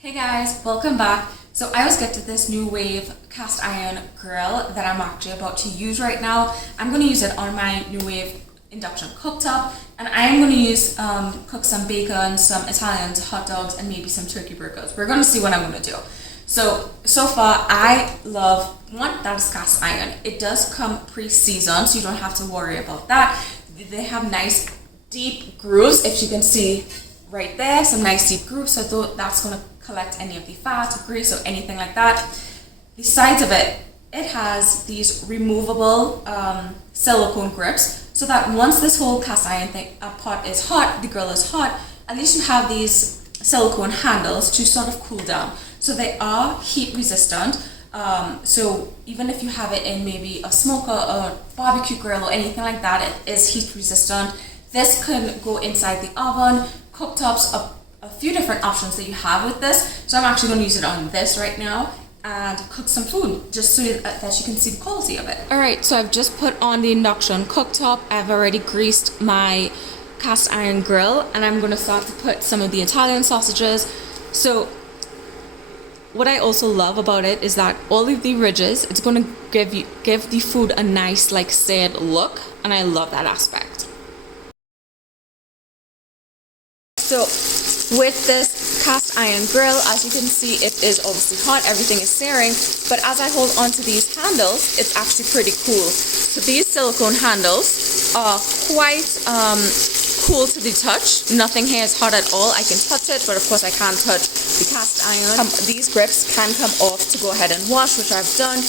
Hey guys, welcome back. So I was gifted this Nuwave cast iron grill that I'm actually about to use right now. I'm going to use it on my Nuwave induction cooktop, and I am going to use cook some bacon, some Italian hot dogs, and maybe some turkey burgers. We're going to see what I'm going to do. So far I love one that is cast iron. It does come pre-seasoned, so you don't have to worry about that. They have nice deep grooves, if you can see right there, some nice deep grooves, so that's going to collect any of the fat or grease or anything like that. The sides of it has these removable silicone grips, so that once this whole cast iron pot is hot, the grill is hot, at least you have these silicone handles to sort of cool down. So they are heat resistant, so even if you have it in maybe a smoker or barbecue grill or anything like that, it is heat resistant. This can go inside the oven, cooktops, a few different options that you have with this. So I'm actually going to use it on this right now and cook some food just so that you can see the quality of it. Alright, so I've just put on the induction cooktop. I've already greased my cast iron grill, and I'm going to start to put some of the Italian sausages. So what I also love about it is that all of the ridges, it's going to give the food a nice like seared look, and I love that aspect. So with this cast iron grill, as you can see, it is obviously hot, everything is searing, but as I hold onto these handles, it's actually pretty cool. So these silicone handles are quite cool to the touch. Nothing here is hot at all. I can touch it, but of course I can't touch the cast iron. These grips can come off to go ahead and wash, which I've done.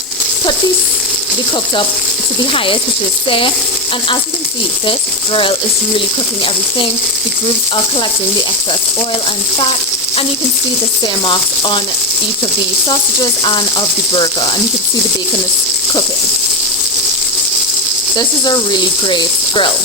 Put the cooktop to the highest, which is there, and as you can see, this grill is really cooking everything. The grooves are collecting the excess oil and fat, and you can see the sear marks on each of the sausages and of the burger, and you can see the bacon is cooking. This is a really great grill.